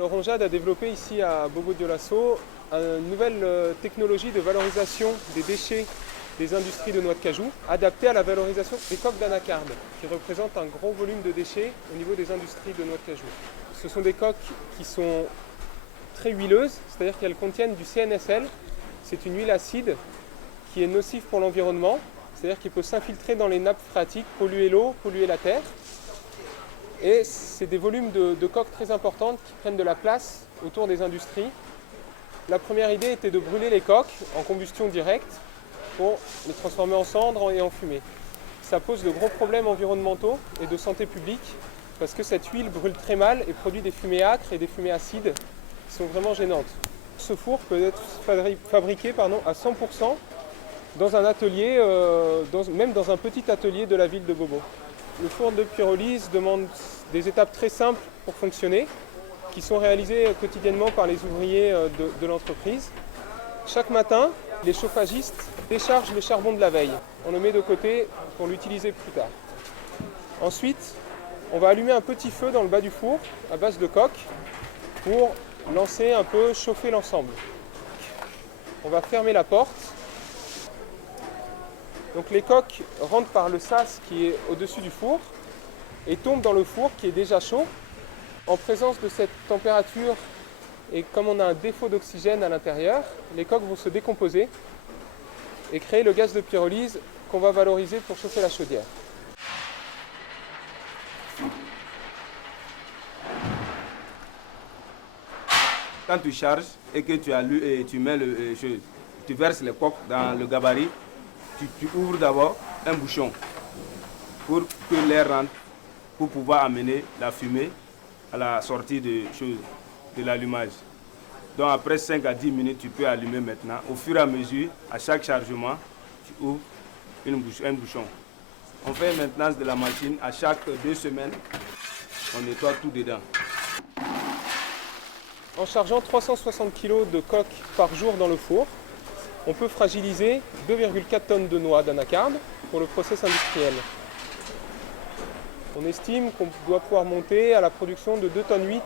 Laurent Jade a développé ici à Bobo Dioulasso une nouvelle technologie de valorisation des déchets des industries de noix de cajou, adaptée à la valorisation des coques d'anacarde, qui représentent un gros volume de déchets au niveau des industries de noix de cajou. Ce sont des coques qui sont très huileuses, c'est-à-dire qu'elles contiennent du CNSL. C'est une huile acide qui est nocive pour l'environnement, c'est-à-dire qu'il peut s'infiltrer dans les nappes phréatiques, polluer l'eau, polluer la terre. Et c'est des volumes de coques très importantes qui prennent de la place autour des industries. La première idée était de brûler les coques en combustion directe pour les transformer en cendres et en fumée. Ça pose de gros problèmes environnementaux et de santé publique parce que cette huile brûle très mal et produit des fumées âcres et des fumées acides qui sont vraiment gênantes. Ce four peut être fabriqué à 100% dans un atelier, même dans un petit atelier de la ville de Bobo. Le four de pyrolyse demande des étapes très simples pour fonctionner, qui sont réalisées quotidiennement par les ouvriers de l'entreprise. Chaque matin, les chauffagistes déchargent le charbon de la veille. On le met de côté pour l'utiliser plus tard. Ensuite, on va allumer un petit feu dans le bas du four à base de coque pour lancer un peu, chauffer l'ensemble. On va fermer la porte. Donc les coques rentrent par le sas qui est au-dessus du four et tombent dans le four qui est déjà chaud. En présence de cette température et comme on a un défaut d'oxygène à l'intérieur, les coques vont se décomposer et créer le gaz de pyrolyse qu'on va valoriser pour chauffer la chaudière. Quand tu charges et que tu verses les coques dans le gabarit, tu ouvres d'abord un bouchon pour que l'air rentre, pour pouvoir amener la fumée à la sortie de l'allumage. Donc après 5 à 10 minutes, tu peux allumer maintenant. Au fur et à mesure, à chaque chargement, tu ouvres un bouchon. On fait maintenance de la machine à chaque 2 semaines. On nettoie tout dedans. En chargeant 360 kg de coques par jour dans le four, on peut fragiliser 2,4 tonnes de noix d'anacarde pour le process industriel. On estime qu'on doit pouvoir monter à la production de 2,8 tonnes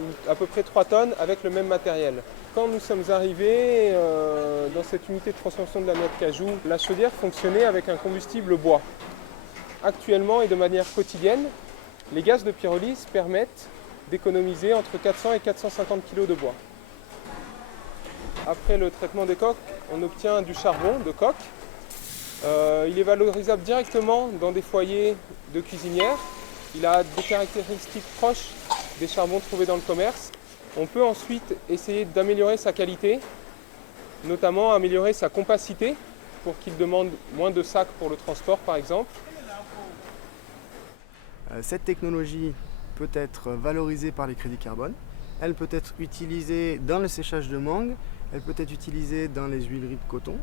ou à peu près 3 tonnes avec le même matériel. Quand nous sommes arrivés dans cette unité de transformation de la noix de cajou, la chaudière fonctionnait avec un combustible bois. Actuellement et de manière quotidienne, les gaz de pyrolyse permettent d'économiser entre 400 et 450 kg de bois. Après le traitement des coques, on obtient du charbon de coque. Il est valorisable directement dans des foyers de cuisinières. Il a des caractéristiques proches des charbons trouvés dans le commerce. On peut ensuite essayer d'améliorer sa qualité, notamment améliorer sa compacité pour qu'il demande moins de sacs pour le transport par exemple. Cette technologie peut être valorisée par les crédits carbone. Elle peut être utilisée dans le séchage de mangue. Elle peut être utilisée dans les huileries de coton.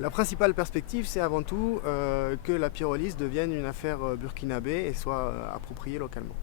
La principale perspective, c'est avant tout que la pyrolyse devienne une affaire burkinabé et soit appropriée localement.